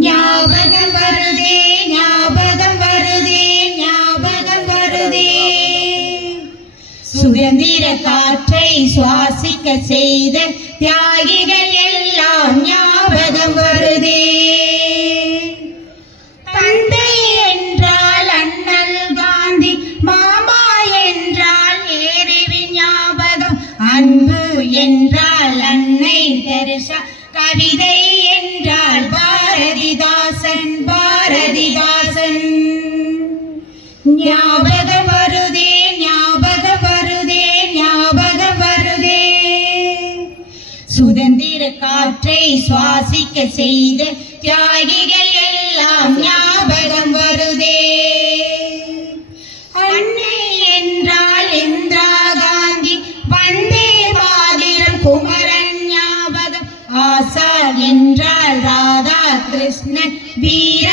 ஞாபகம் வருதே ஞாபகம் வருதே ஞாபகம் வருதே சுதந்திர காற்றை சுவாசிக்க செய்த தியாகிகள் எல்லாம் ஞாபகம் வருதே தந்தை என்றால் அண்ணல் காந்தி மாமா என்றால் ஏரிவின் ஞாபகம் அன்பு என்றால் அன்னை தெரசா கவிதை என்றால் பாரதிதாசன் பாரதிதாசன் ஞாபகம் வருதே ஞாபகம் வருதே ஞாபகம் வருதே சுதந்திர காற்றை சுவாசிக்க செய்த தியாகிகள் எல்லாம் ஞாபகம் வருதே அன்னை என்றால் இந்திரா காந்தி வந்தே மாதரம் குமரன் ஞாபகம் ஆசாத் என்றால் ராதா கிருஷ்ணன் வீர